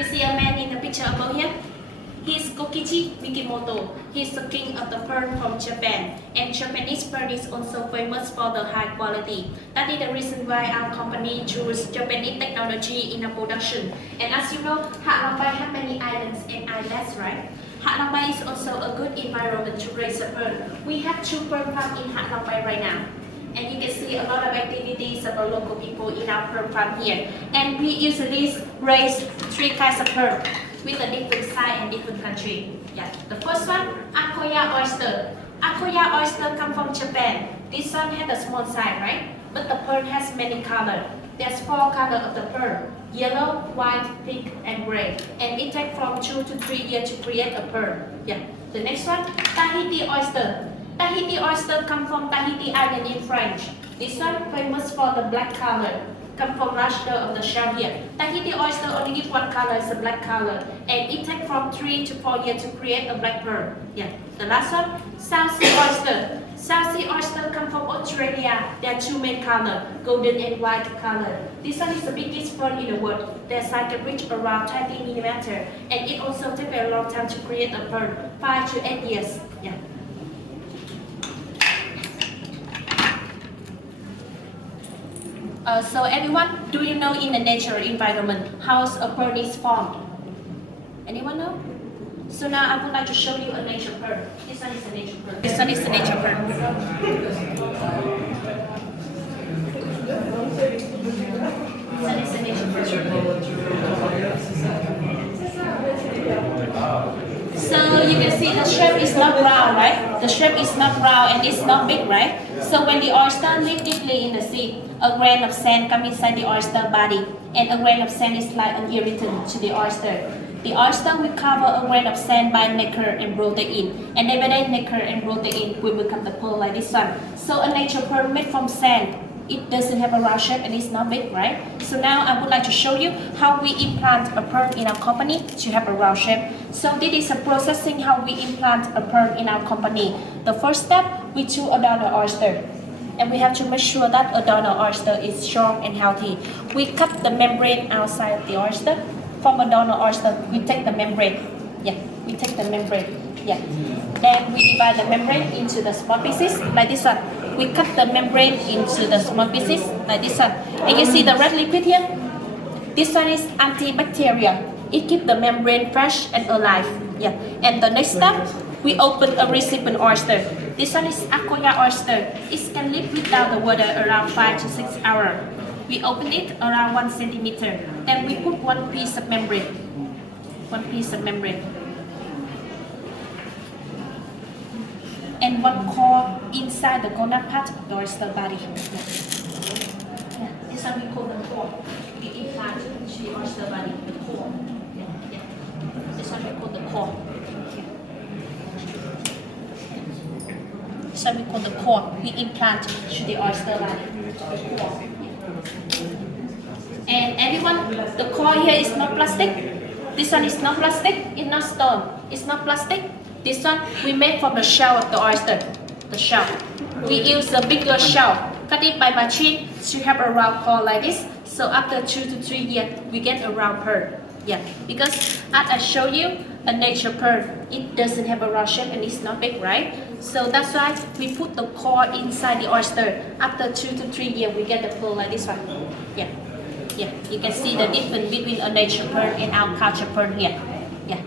You see a man in the picture above here? He's Kokichi Mikimoto. He's the king of the pearl from Japan. And Japanese pearl is also famous for the high quality. That is the reason why our company choose Japanese technology in the production. And as you know, Hạ Long Bay have many islands and islets, right? Hạ Long Bay is also a good environment to raise a pearl. We have 2 pearl farms in Hạ Long Bay right now. And you can see a lot of activities of our local people in our pearl farm here. And we usually raise 3 kinds of pearl with a different size and different country. Yeah. The first one, Akoya oyster. Akoya oyster come from Japan. This one has a small size, right? But the pearl has many colors. There's 4 colors of the pearl: yellow, white, pink, and gray. And it takes from 2 to 3 years to create a pearl. Yeah. The next one, Tahiti oyster. Tahiti oyster come from Tahiti Island in French. This one famous for the black color. Come from luster of the shell here. Tahiti oyster only give 1 color, is a black color, and it takes from 3 to 4 years to create a black pearl. Yeah. The last one, South Sea oyster. South Sea oyster come from Australia. There are 2 main colors, golden and white color. This one is the biggest pearl in the world. Their size can reach around 20 millimeters, and it also takes a long time to create a pearl, 5 to 8 years. Yeah. So everyone, do you know in the natural environment how a pearl is formed? Anyone know? So now I would like to show you a nature pearl. This one is a nature pearl. This one is a nature pearl. This one is a nature pearl. So you can see the shape is not round, right? The shape is not round and it's not big, right? So when the oyster lives deeply in the sea, a grain of sand comes inside the oyster body, and a grain of sand is like an irritant to the oyster. The oyster will cover a grain of sand by nacre and protein, and every day nacre and protein will become the pearl like this one. So a nature pearl made from sand, it doesn't have a round shape and it's not big, right? So now I would like to show you how we implant a pearl in our company to have a round shape. So this is a processing how we implant a pearl in our company. The first step, we chew a donor oyster. And we have to make sure that a donor oyster is strong and healthy. We cut the membrane outside of the oyster. From a donor oyster, we take the membrane. Yeah, we take the membrane. Yeah. Then we divide the membrane into the small pieces like this one. We cut the membrane into the small pieces like this one. And you see the red liquid here? This one is antibacterial. It keeps the membrane fresh and alive. Yeah. And the next step, we open a recipient oyster. This one is Akoya oyster. It can live without the water around 5 to 6 hours. We open it around 1 centimeter. Then we put 1 piece of membrane. 1 piece of membrane. And 1 core inside the gonad part of the oyster body. Yeah. This one we call the core. We implant to the oyster body, the core. Yeah. This one we call the core. So we call the core. We implant to the oyster body. And everyone, the core here is not plastic. This one is not plastic. It's not stone. It's not plastic. This one we make from the shell of the oyster. The shell. We use a bigger shell. Cut it by machine to have a round core like this. So after 2 to 3 years, we get a round pearl. Yeah, because as I show you, a nature pearl, it doesn't have a round shape and it's not big, right? So that's why we put the core inside the oyster. After 2 to 3 years, we get the pearl like this one. Yeah, yeah. You can see the difference between a nature pearl and our culture pearl here. Yeah,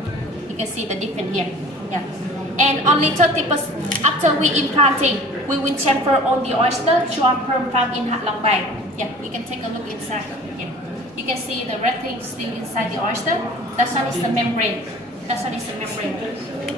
you can see the difference here. Yeah, and only 30% after we implanting, we will transfer all the oyster to our pearl farm in Hạ Long Bay. Yeah, you can take a look inside. Yeah. You can see the red thing still inside the oyster. That one is the membrane. That one is the membrane.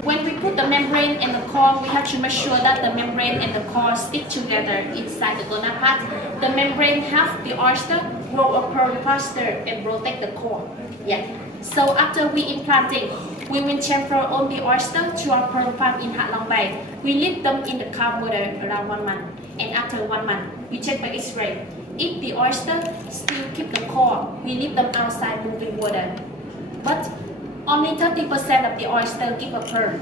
When we put the membrane and the core, we have to make sure that the membrane and the core stick together inside the gonad part. The membrane helps the oyster grow a pearl faster and protect the core. Yeah. So after we implanting, we will transfer all the oyster to our pearl farm in Hạ Long Bay. We leave them in the calm water around 1 month. And after 1 month, we check by X-ray. If the oyster still keep the core, we leave them outside moving water. But only 30% of the oyster give a pearl.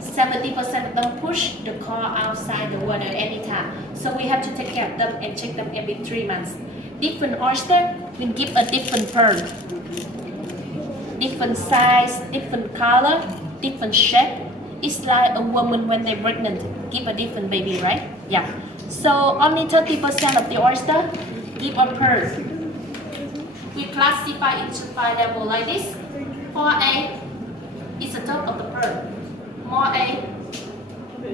70% of them push the core outside the water anytime. So we have to take care of them and check them every 3 months. Different oyster will give a different pearl. different size, different color, different shape. It's like a woman when they're pregnant, give a different baby, right? Yeah. So only 30% of the oyster give a pearl. We classify into 5 levels like this. 4A is the top of the pearl. More A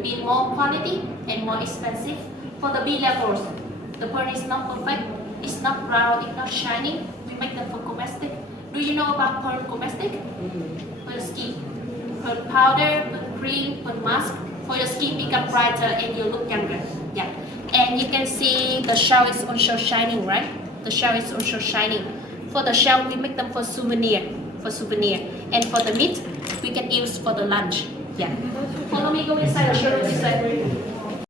mean more quality and more expensive. For the B levels, the pearl is not perfect, it's not round, it's not shiny. We make them for cosmetic. Do you know about pearl cosmetic? For your skin. Pearl powder, pearl cream, pearl mask. For your skin become brighter and you look younger. Yeah. And you can see the shell is also shining, right? The shell is also shining. For the shell, we make them for souvenir. And for the meat, we can use for the lunch. Yeah. Follow me, go inside the showroom this way.